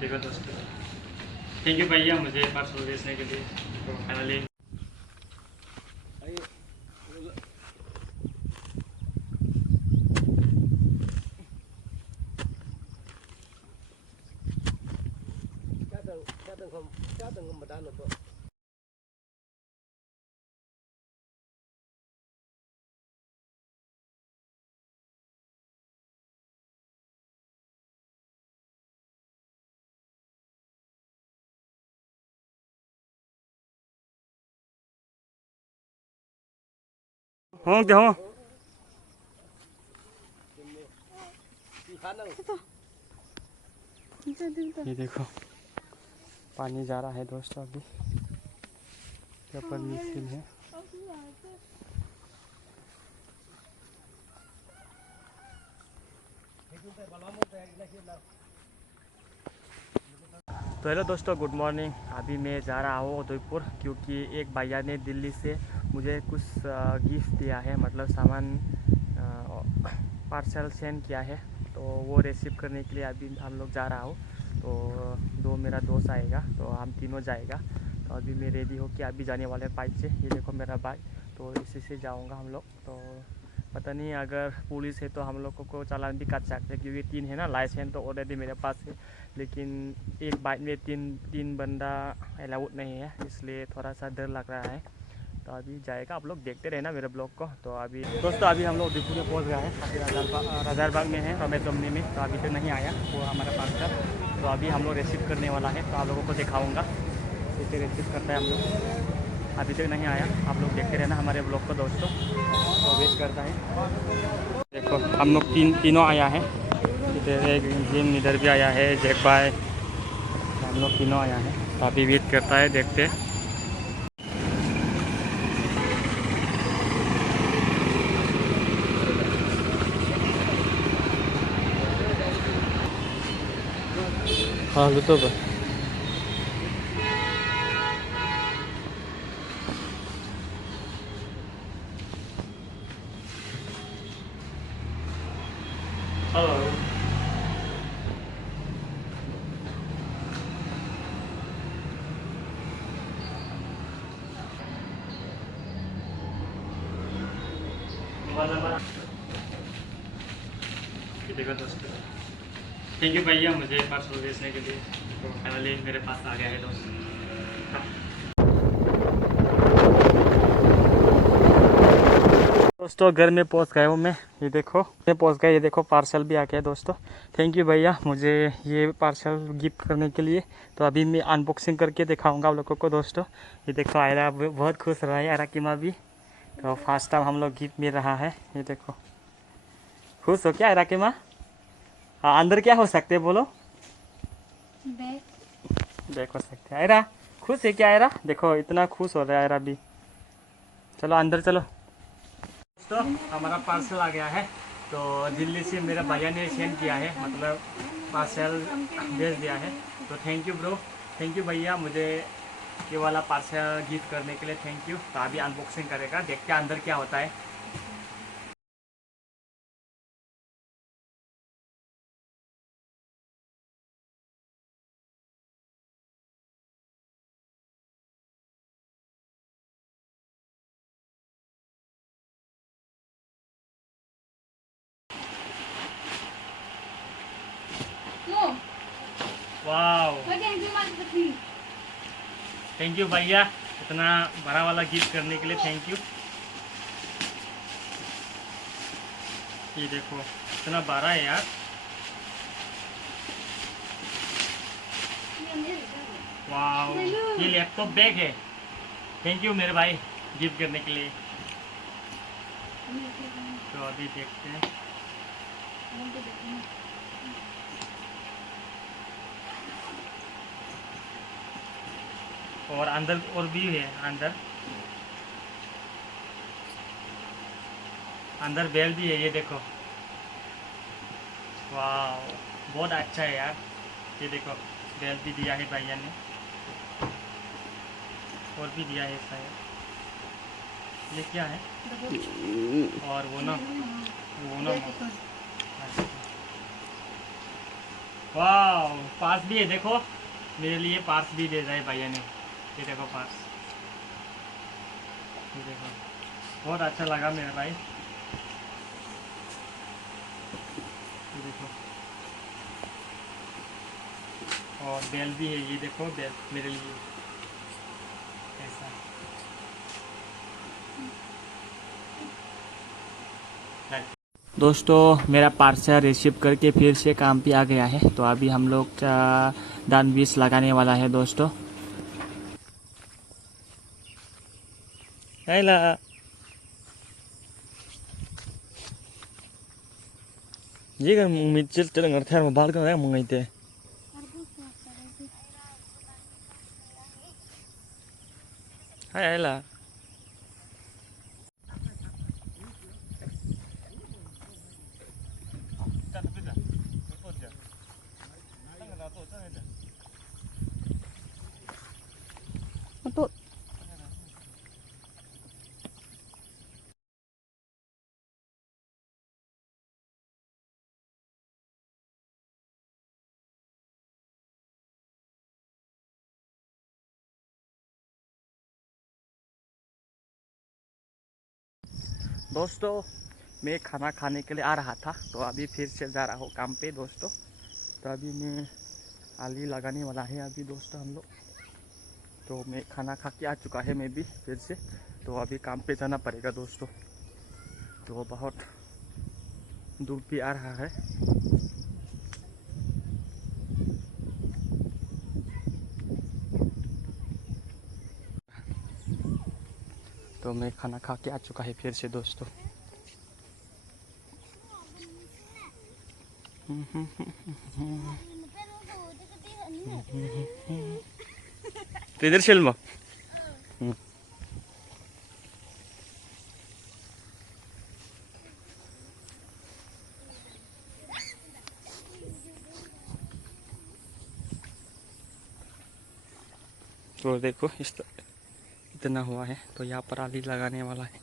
देखो दोस्तों, thank you भैया मुझे पार्सल भेजने के लिए। तो फाइनली हो ये देखो पानी जा रहा है दोस्तों। अभी यहाँ पर मिसिल है। तो हेलो दोस्तों, गुड मॉर्निंग। अभी मैं जा रहा हूँ उदयपुर, क्योंकि एक भैया ने दिल्ली से मुझे कुछ गिफ्ट दिया है, मतलब सामान पार्सल सेंड किया है। तो वो रिसीव करने के लिए अभी हम लोग जा रहा हूँ। तो मेरा दोस्त आएगा, तो हम तीनों जाएगा। तो अभी मैं रेडी हो के अभी जाने वाले हैं बाइक से। ये देखो मेरा बाइक, तो इसी से जाऊँगा हम लोग। तो पता नहीं अगर पुलिस है तो हम लोग को चालान भी काट सकते हैं, क्योंकि 3 है ना लाइसेंस, तो ऑलरेडी मेरे पास है। लेकिन एक बाइक में तीन बंदा अलाउड नहीं है, इसलिए थोड़ा सा डर लग रहा है। तो अभी जाएगा, आप लोग देखते रहना मेरे ब्लॉग को। तो अभी दोस्तों अभी हम लोग उदयपुर में पहुँच गए हैं। अभी राजारबाग में है, रमेश कंपनी में। तो अभी तक नहीं आया वो हमारा पार्सल। तो अभी हम लोग रिसीव करने वाला है, तो आप लोगों को दिखाऊँगा कैसे रिसीव करता है हम लोग। अभी तक नहीं आया, आप लोग देखते रहना हमारे ब्लॉग को दोस्तों। तो वेट करता है। देखो हम लोग तीनों आया है। इधर एक जिम इधर भी आया है, जैक भाई, हम लोग तीनों आया है। तो अभी वेट करता है, देखते। हाँ लुतो हेलो देखो दोस्तों, थैंक यू भैया मुझे पार्सल भेजने के लिए। तो फाइनली मेरे पास आ गया है दोस्त। दोस्तों घर में पहुंच गया हूँ मैं। ये देखो मैं पहुंच गया। ये देखो पार्सल भी आ गया दोस्तों। थैंक यू भैया मुझे ये पार्सल गिफ्ट करने के लिए। तो अभी मैं अनबॉक्सिंग करके दिखाऊंगा आप लोगों को दोस्तों। ये देखो आयरा बहुत खुश रहा है, आयरा की माँ भी। तो फर्स्ट टाइम हम लोग गिफ्ट मिल रहा है। ये देखो खुश हो क्या आयरा की माँ? हाँ अंदर क्या हो सकते है बोलो? बैग हो सकते है। आयरा खुश है क्या? आयरा देखो इतना खुश हो रहा है आयरा भी। चलो अंदर चलो। दोस्तों हमारा पार्सल आ गया है। तो दिल्ली से मेरा भैया ने सेंड किया है, मतलब पार्सल भेज दिया है। तो thank you bro, thank you भैया मुझे ये वाला पार्सल गिफ्ट करने के लिए। Thank you. तो अभी अनबॉक्सिंग करेगा, देखते हैं अंदर क्या होता है। वाओ थैंक यू भैया, इतना बड़ा वाला गिफ्ट करने के लिए थैंक यू। ये देखो इतना बड़ा है यार। वाओ ये लैपटॉप बैग है। थैंक यू मेरे भाई गिफ्ट करने के लिए। तो अभी देखते हैं। और अंदर और भी है, अंदर बेल भी है। ये देखो वाह बहुत अच्छा है यार। ये देखो बेल भी दिया है भैया ने, और भी दिया है शायद। ये क्या है? और वो ना अच्छा। वाह, पास भी है देखो। मेरे लिए पास भी दे रहा है भैया ने। ये देखो पास। ये देखो, बहुत अच्छा लगा मेरे भाई। ये देखो, और बेल भी है, ये देखो बेल मेरे लिए। ऐसा। दोस्तों मेरा पार्सल रिसीव करके फिर से काम पे आ गया है, तो अभी हम लोग दान बीस लगाने वाला है दोस्तों। हेला, ये kan micil cel ngerti mau balik kan mau ngite. Hai Ayla. Untuk दोस्तों मैं खाना खाने के लिए आ रहा था, तो अभी फिर से जा रहा हूँ काम पे दोस्तों। तो अभी मैं आली लगाने वाला है अभी दोस्तों हम लोग। तो मैं खाना खा के आ चुका है मैं भी फिर से। तो अभी काम पे जाना पड़ेगा दोस्तों। तो बहुत धूप भी आ रहा है। तो मैं खाना खा के आ चुका है फिर से दोस्तों। तो इधर चल मा। तो देखो इतना हुआ है, तो यहाँ पर आली लगाने वाला है।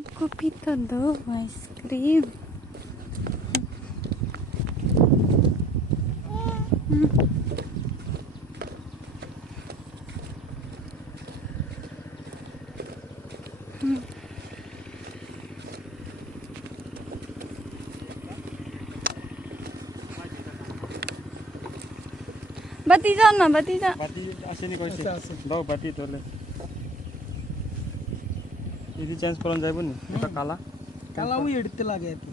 Kopi to do ice cream. Bati जान ना bati जा. বাতি আসেনি কইছে দাও বাতি তোলে ఇది চেঞ্জ করন যাইবো নি এটা কালা কালাও এড়তে লাগে আর কি